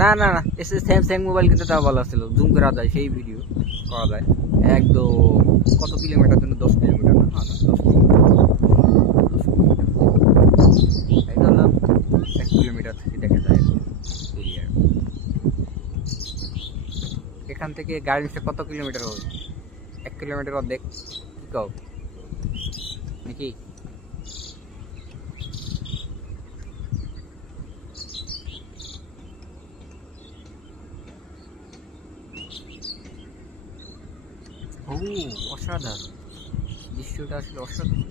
না না না, স্যামসাং মোবাইল কিন্তু তাও ভালো ছিল, জুম করা যায়, সেই ভিডিও করা যায় একদম। কত কিলোমিটার জন্য? 10 কিলোমিটার না? হ্যাঁ, 10 কিলোমিটার। এই ধরলাম 1 কিলোমিটার থেকে দেখা যায় ক্লিয়ার। এখান থেকে গাড়ি কত কিলোমিটার হবে? 1 কিলোমিটার অর্ধেক, কি কও নাকি? ও, অসাধারণ, দৃশ্যটা আসলে অসাধারণ।